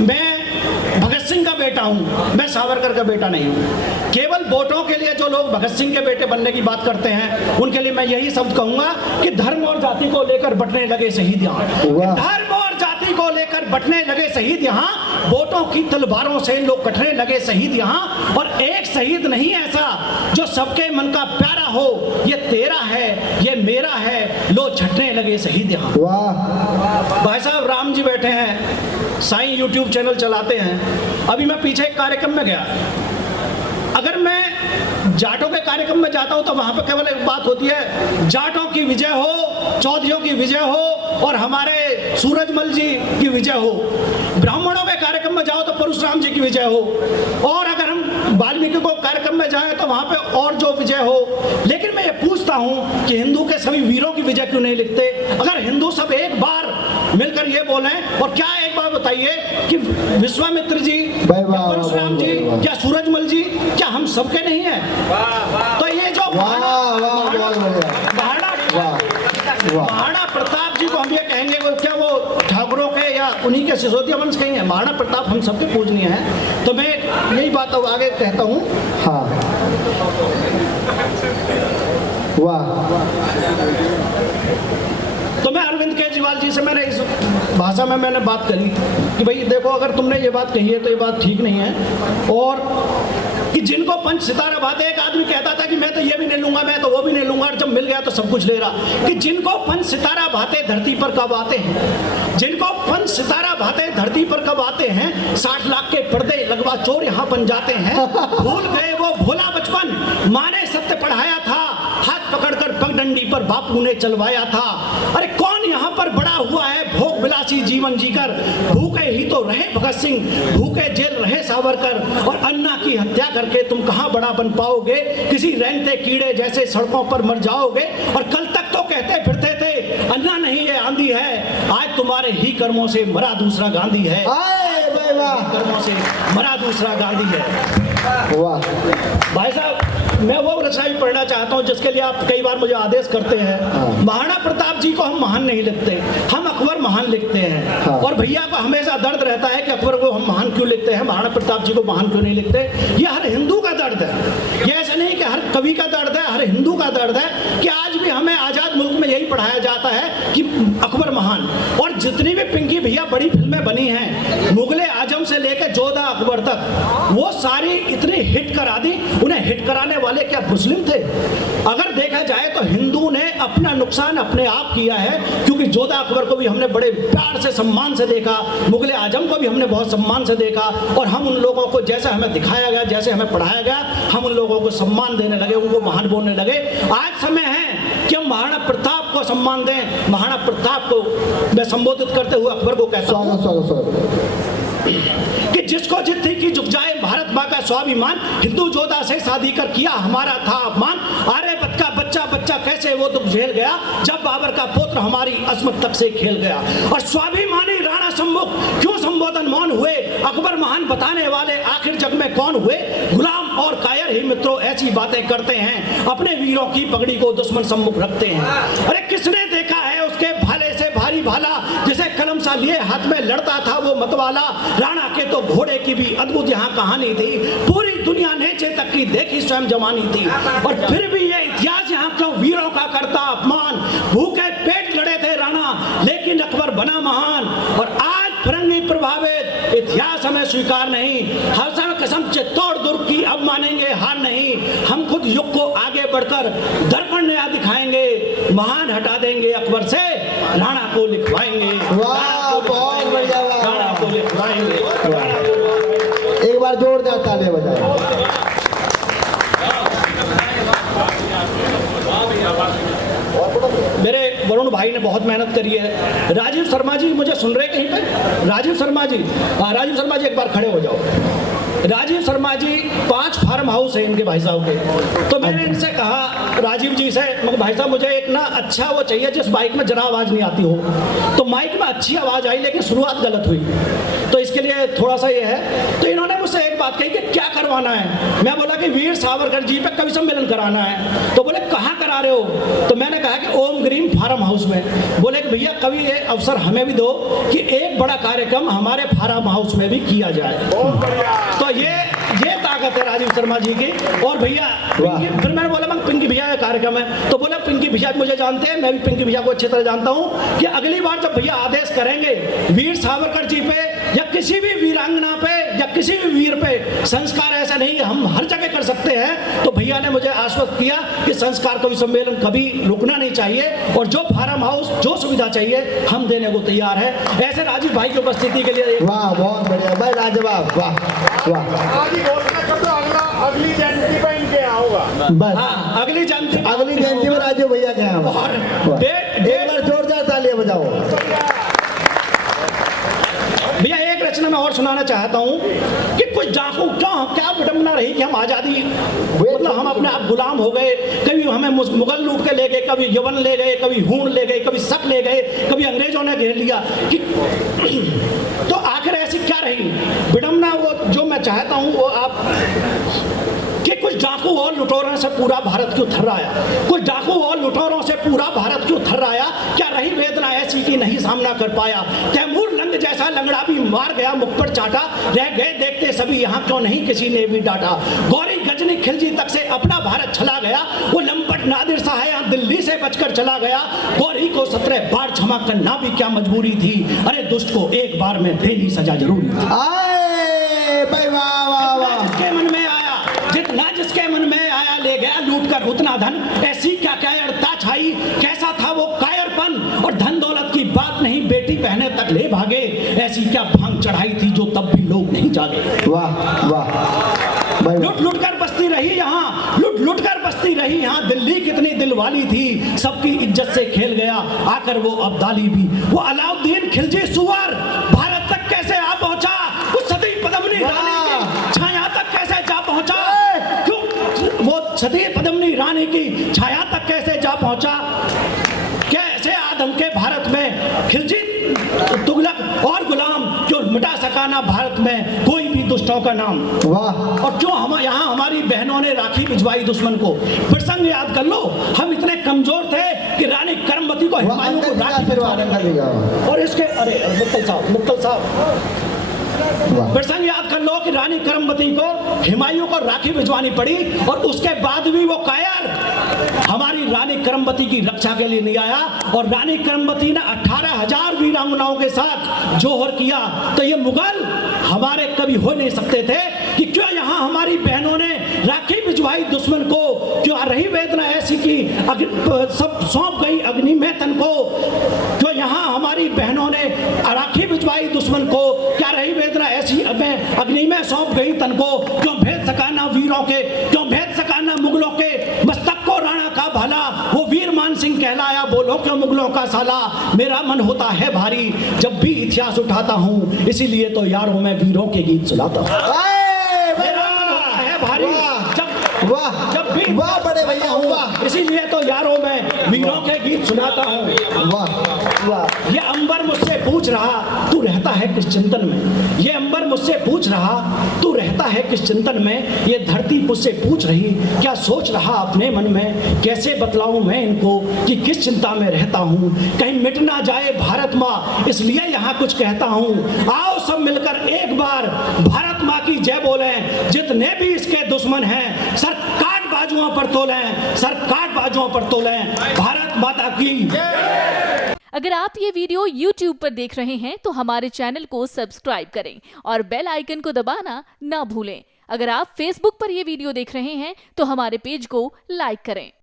मैं भगत सिंह का बेटा हूं, मैं सावरकर का बेटा नहीं हूं। केवल वोटों के लिए जो लोग भगत सिंह के बेटे बनने की बात करते हैं, उनके लिए मैं यही शब्द कहूंगा कि धर्म और जाति को लेकर बंटने लगे शहीद यहाँ, धर्म और जाति को लेकर बंटने लगे शहीद यहाँ, वोटों की तलवारों से लोग कटने लगे शहीद यहाँ। और एक शहीद नहीं ऐसा जो सबके मन का प्यारा हो, ये तेरा है, ये मेरा है, लो छटने लगे शहीद यहाँ। भाई साहब राम जी बैठे हैं, साईं यूट्यूब चैनल चलाते हैं। अभी मैं पीछे एक कार्यक्रम में गया, अगर मैं जाटों के कार्यक्रम में जाता हूं तो वहां पे केवल एक बात होती है, जाटों की विजय हो, चौधरियों की विजय हो और हमारे सूरजमल जी की विजय हो। ब्राह्मणों के कार्यक्रम में जाओ तो परशुराम जी की विजय हो, और अगर हम वाल्मीकि को कार्यक्रम में जाएं तो वहां पे और जो विजय हो। लेकिन मैं ये पूछता हूं कि हिंदू के सभी वीरों की विजय क्यों नहीं लिखते? अगर हिंदू सब एक बार मिलकर ये बोलें, और क्या एक बार बताइए कि विश्वामित्र जी, परशुराम जी, क्या सूरजमल जी, क्या हम सबके नहीं है? तो ये जो महाराणा प्रताप जी को हम ये कहेंगे, क्या वो ठाकुरों के या उन्हीं के सिसोदिया वंश के ही हैं? महाराणा प्रताप हम सबके पूजनीय हैं। तो मैं यही बात अब आगे कहता हूँ। हाँ, वाह। तो मैं अरविंद केजरीवाल जी से मैंने इस भाषा में मैंने बात करी कि भाई देखो, अगर तुमने ये बात कही है तो ये बात ठीक नहीं है। और कि जिनको पंच सितारा भाते, एक आदमी कहता था कि मैं तो ये भी नहीं लूंगा, मैं तो वो भी नहीं लूंगा, और जब मिल गया तो सब कुछ ले रहा। कि जिनको पंच सितारा भाते धरती पर कब आते हैं, जिनको पंच सितारा भाते धरती पर कब आते हैं, 60 लाख के पर्दे लगवा चोर यहाँ बन जाते हैं। भूल गए वो भोला बचपन, माँ ने सत्य पढ़ाया था, हाथ पकड़कर पगडंडी पर बापू ने चलवाया था। अरे कौन यहाँ पर बड़ा हुआ है भोग विलासी जीवन जीकर? भूखे ही तो रहे भगत सिंह, भूखे जेल रहे सावरकर, और अन्ना की हत्या करके तुम कहाँ बड़ा बन पाओगे? किसी रेंगते कीड़े जैसे सड़कों पर मर जाओगे। और कल तक तो कहते फिरते थे अन्ना नहीं है आंधी है, आज तुम्हारे ही कर्मों से मरा दूसरा गांधी है, कर्मों से मरा दूसरा गांधी है। वाह भाई साहब, मैं वो रचना भी पढ़ना चाहता हूँ जिसके लिए आप कई बार मुझे आदेश करते हैं। महाराणा प्रताप जी को हम महान नहीं लिखते, हम अकबर महान लिखते हैं। और भैया को हमेशा दर्द रहता है कि अकबर को हम महान क्यों लिखते हैं, महाराणा प्रताप जी को महान क्यों नहीं लिखते। ये हर हिंदू का दर्द है, ये ऐसा नहीं कि हर कवि का दर्द है, हर हिंदू का दर्द है कि आज भी हमें आजाद मुल्क में यही पढ़ाया जाता है कि अकबर महान। और जितनी भी पिंकी भैया बड़ी फिल्में बनी हैं, मुगले आजम से लेकर जोधा अकबर तक, वो सारी इतनी हिट करा दी। उन्हें हिट कराने वाले क्या मुस्लिम थे? अगर देखा जाए तो हिंदू ने अपना नुकसान अपने आप किया है, क्योंकि जोधा अकबर को भी हमने बड़े प्यार से सम्मान से देखा, मुगले आजम को भी हमने बहुत सम्मान से देखा, और हम उन लोगों को जैसे हमें दिखाया गया, जैसे हमें पढ़ाया गया, हम उन लोगों को सम्मान देने लगे, उनको महान बोलने लगे। आज समय है कि हम महाराणा प्रताप को सम्मान दें। महाराणा प्रताप को मैं संबोधित करते हुए अकबर को कहता हूँ कि जिसको जितनी की झुक जाए भारत माँ का स्वाभिमान, हिंदू जोधा से शादी कर किया हमारा था अपमान। अरे बच्चा बच्चा बच्चा कैसे वो दुख झेल गया, जब बाबर का पुत्र हमारी अस्मत तक से खेल गया। और स्वाभिमानी राणा सम्मुख क्यों संबोधन मौन हुए, अकबर महान बताने वाले आखिर जग में कौन हुए। गुलाम और कायर ही मित्रों ऐसी बातें करते हैं, अपने वीरों की पगड़ी को दुश्मन सम्मुख रखते हैं। अरे किसने देखा है उसके भाले से भारी भाला, जिसे कलम सा लिए हाथ में लड़ता था वो मतवाला। राणा के तो घोड़े की भी अद्भुत यहाँ कहानी थी, पूरी दुनिया ने चेतक की देखी स्वयं जवानी थी। और फिर भी ये इतिहास यहाँ क्यों वीरों का करता अपमान। भूखे पेट लड़े थे राणा, लेकिन अकबर बना महान। और आज फिरंगी प्रभावित इतिहास हमें स्वीकार नहीं, हसन कसम चित्तौड़ दुर्ग की अब मानेंगे हार नहीं। हम खुद युग को आगे बढ़कर दर्पण नया दिखाएंगे, महान हटा देंगे अकबर से, राणा को लिखवाएंगे। बहुत बढ़िया, राणा को लिखवाएंगे। एक बार जोरदार ताली बजाएं। मेरे वरुण भाई ने बहुत मेहनत करी है। राजीव शर्मा जी मुझे सुन रहे कहीं पे? राजीव शर्मा जी, हाँ राजीव शर्मा जी एक बार खड़े हो जाओ। राजीव शर्मा जी 5 फार्म हाउस है इनके भाई साहब के। तो मैंने इनसे कहा राजीव जी से, मगर भाई साहब मुझे एक ना अच्छा वो चाहिए जिस बाइक में जरा आवाज़ नहीं आती हो। तो माइक में अच्छी आवाज़ आई लेकिन शुरुआत गलत हुई, तो इसके लिए थोड़ा सा ये है। तो इन्होंने मुझसे एक बात कही कि क्या करवाना है। मैं बोला कि वीर सावरकर जी पे कवि सम्मेलन कराना है। तो बोले कहाँ करा रहे हो? तो मैंने कहा कि ओम ग्रीन फार्म हाउस में। बोले कि भैया कभी ये अवसर हमें भी दो कि एक बड़ा कार्यक्रम हमारे फार्म हाउस में भी किया जाए। तो ये ताकत है राजीव शर्मा जी की। और भैया फिर मैंने बोला मैं पिंकी भैया का कार्यक्रम है। तो बोला पिंकी भैया मुझे जानते हैं, मैं भी पिंकी भैया को अच्छी तरह जानता हूँ कि अगली बार जब भैया आदेश करेंगे वीर सावरकर जी पे या किसी भी वीरांगना पे या किसी भी वीर पे संस्कार ऐसा नहीं है, हम हर जगह कर सकते हैं। तो भैया ने मुझे आश्वस्त किया कि संस्कार कवि सम्मेलन कभी रुकना नहीं चाहिए और जो फार्म हाउस जो सुविधा चाहिए हम देने को तैयार है। ऐसे राजीव भाई की उपस्थिति के लिए वाह, बहुत बढ़िया भाई, लाजवाब, वाह वाह। अगली जयंती पर इनके यहाँ होगा बस हाँ, अगली जयंती में राजू भैया के यहाँ। और एक बार जोरदार तालियां बजाओ भैया। एक रचना मैं और सुनाना चाहता हूँ कि कुछ डाकू क्या विडंबना रही कि हम आज़ादी मतलब हम अपने आप गुलाम हो गए। कभी हमें मुगल लूट के ले गए, कभी यवन ले गए, कभी हूण ले गए, कभी शक ले गए, कभी अंग्रेजों ने घेर लिया कि तो आखिर ऐसी क्या रही विडंबना? वो जो मैं चाहता हूँ वो आप कि कुछ डाकू और लुटेरों से पूरा भारत क्यों थर्राया, कुछ डाकू और लुटेरों से पूरा भारत क्यों थर्राया? क्या रही वेदना ऐसी कि नहीं सामना कर पाया? तैमूर लंग जैसा लंगड़ा भी मार गया, मुख पर चाटा, रह गए देखते सभी यहाँ क्यों नहीं किसी ने भी डांटा। गौरी गजनी खिलजी तक से अपना भारत चला गया, वो लंपट नादिर सा है यहाँ दिल्ली से बचकर चला गया। गौरी को 17 बार क्षमा करना भी क्या मजबूरी थी? अरे दुष्ट को एक बार में देनी सजा जरूरी थी। भाई वाह वाह वाह। जिसके मन में आया, जितना जिसके मन में आया ले गया लूट कर उतना धन। ऐसी क्या कायरता छाई, कैसा था वो कायरपन? और धन दौलत की बात नहीं, बेटी बहने तक ले भागे। ऐसी क्या भांग चढ़ाई थी जो तब भी लोग नहीं जागे। वाह वाह। लुट लुट कर बसती रही यहाँ, लुट लुट कर बसती रही यहाँ। दिल्ली कितनी दिल वाली थी, सबकी इज्जत से खेल गया आकर वो अब्दाली भी। वो अलाउद्दीन खिलजी सुअर भारत तक कैसे आ पहुंचा? उस सती पद्मिनी रानी की छाया तक कैसे जा पहुंचा? क्यों वो सती पद्मिनी रानी की छाया तक कैसे जा पहुंचा? कैसे आदम के भारत में खिलजी तुगलक और गुलाम क्यों मिटा सका ना भारत में कोई भी दुष्टों का नाम? वाह। और क्यों हम यहाँ हमारी बहनों ने राखी भिजवाई दुश्मन को? प्रसंग याद कर लो, हम इतने कमजोर थे कि रानी करमवती को हिमायू को राखी भिजवाई। और इसके अरे मुत्तल साहब प्रसंग याद कर लो कि रानी करमवती को हिमायू को राखी भिजवानी पड़ी और उसके बाद भी वो कायर हमारी रानी करमवती की रक्षा के लिए नहीं आया। और रानी करमवती ने 18,000 वीरांगनाओं के साथ जोहर किया। तो ये मुगल हमारे कभी हो नहीं सकते थे कि क्यों यहाँ हमारी बहनों ने राखी भिजवाई दुश्मन को? क्यों रही वेदना ऐसी की सब सौंप गई अग्नि में तन को? क्यों यहाँ हमारी बहनों ने राखी भिजवाई दुश्मन को? क्या रही वेदना ऐसी अग्नि में सौंप गई तन को? क्यों भेद सकाना वीरों के, क्यों भेद सकाना मुगलों के मस्तक को राणा का भाला? वो वीर मान सिंह कहलाया, बोलो क्यों मुगलों का साला? मेरा मन होता है भारी जब भी इतिहास उठाता हूँ, इसीलिए तो यारों में वीरों के गीत सुनाता हूँ। मेरा मन होता है भारी जब भी वाह बड़े भैया हुआ, इसीलिए तो यारों में वीरों के गीत सुनाता हूँ। वाह वाह। ये अंबर मुझसे पूछ रहा तू रहता है किस चिंतन में? ये अंबर मुझसे पूछ रहा तू रहता है किस चिंतन में? ये धरती मुझसे पूछ रही क्या सोच रहा अपने मन में? कैसे बतलाऊं मैं इनको कि किस चिंता में रहता हूँ? कहीं मिट ना जाए भारत माँ इसलिए यहाँ कुछ कहता हूँ। आओ सब मिलकर एक बार भारत माँ की जय बोलें। जितने भी इसके दुश्मन हैं सर काट बाजुओं पर तोलें, सर काट बाजुओं पर तोलें। भारत माता की। अगर आप ये वीडियो YouTube पर देख रहे हैं तो हमारे चैनल को सब्सक्राइब करें और बेल आइकन को दबाना ना भूलें। अगर आप Facebook पर ये वीडियो देख रहे हैं तो हमारे पेज को लाइक करें।